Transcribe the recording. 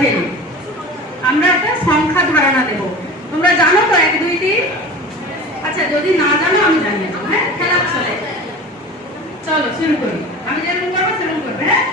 ফেলি। আমরা একটা সংখ্যা ধারণা দেব। তোমরা জানো তো 1 2 3? আচ্ছা, যদি না জানো আমি জানিয়ে দেবো। হ্যাঁ, খেলার চলে। চলো শুরু করি। আমি যেরকম করবো সেরকম করবে। হ্যাঁ।